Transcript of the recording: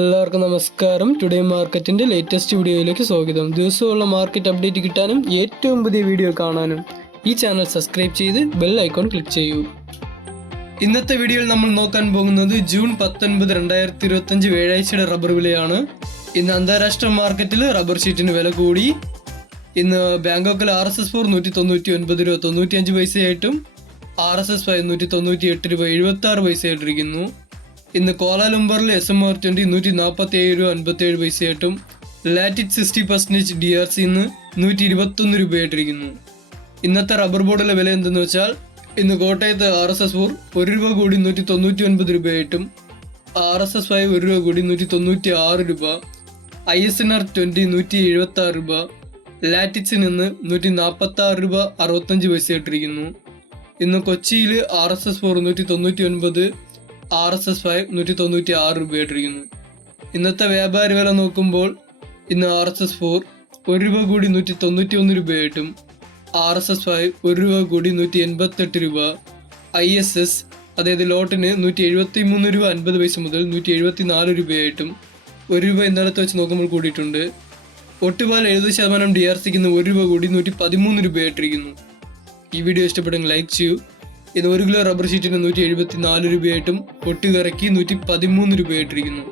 എല്ലാവർക്കും നമസ്കാരം. ടുഡേ മാർക്കറ്റിന്റെ ലേറ്റസ്റ്റ് വീഡിയോയിലേക്ക് സ്വാഗതം. ദിവസമുള്ള മാർക്കറ്റ് അപ്ഡേറ്റ് കിട്ടാനും ഏറ്റവും പുതിയ വീഡിയോ കാണാനും ഈ ചാനൽ സബ്സ്ക്രൈബ് ചെയ്ത് ബെൽ ഐക്കോൺ ക്ലിക്ക് ചെയ്യൂ. ഇന്നത്തെ വീഡിയോയിൽ നമ്മൾ നോക്കാൻ പോകുന്നത് ജൂൺ 19, 2025 വ്യാഴാഴ്ചയുടെ റബ്ബർ വിലയാണ്. ഇന്ന് അന്താരാഷ്ട്ര മാർക്കറ്റിൽ റബ്ബർ ഷീറ്റിന് വില കൂടി. ഇന്ന് ബാങ്കോക്കിൽ RSS 4 199 രൂപ 95 പൈസയായിട്ടും RSS 5 198 രൂപ 76 പൈസയായിട്ടിരിക്കുന്നു. ഇന്ന് കോലാലംബറിൽ SMR 20 147 രൂപ 57 പൈസയായിട്ടും ലാറ്റിറ്റ് 60% DRC ഇന്ന് 121 രൂപയായിട്ടിരിക്കുന്നു. ഇന്നത്തെ റബ്ബർ ബോർഡിലെ വില എന്തെന്ന് വെച്ചാൽ, ഇന്ന് കോട്ടയത്ത് RSS 4 1 രൂപ കൂടി 199 രൂപയായിട്ടും RSS 5 1 രൂപ കൂടി 196 രൂപ, ISNR 20 176 രൂപ, ലാറ്റിറ്റ്സിൽ നിന്ന് 146 രൂപ 65 പൈസയായിട്ടിരിക്കുന്നു. ഇന്ന് കൊച്ചിയിൽ RSS 4 199, RSS 5 196 രൂപയായിട്ടിരിക്കുന്നു. ഇന്നത്തെ വ്യാപാര വില നോക്കുമ്പോൾ ഇന്ന് RSS 4 1 രൂപ കൂടി 191 രൂപയായിട്ടും RSS 5 1 രൂപ കൂടി 188 രൂപ, ISS അതായത് ലോട്ടിന് 173 രൂപ 50 പൈസ മുതൽ 174 രൂപയായിട്ടും 1 രൂപ ഇന്നലത്തെ വെച്ച് നോക്കുമ്പോൾ കൂടിയിട്ടുണ്ട്. ഒട്ടുപാൽ 70% DRCക്ക് ഇന്ന് 1 രൂപ കൂടി 113 രൂപയായിട്ടിരിക്കുന്നു. ഈ വീഡിയോ ഇഷ്ടപ്പെട്ടെങ്കിൽ ലൈക്ക് ചെയ്യൂ. ഇന്ന് 1 കിലോ റബ്ബർ ഷീറ്റിന് 174 രൂപയായിട്ടും ഒട്ടുകറക്കി 113 രൂപയായിട്ടിരിക്കുന്നു.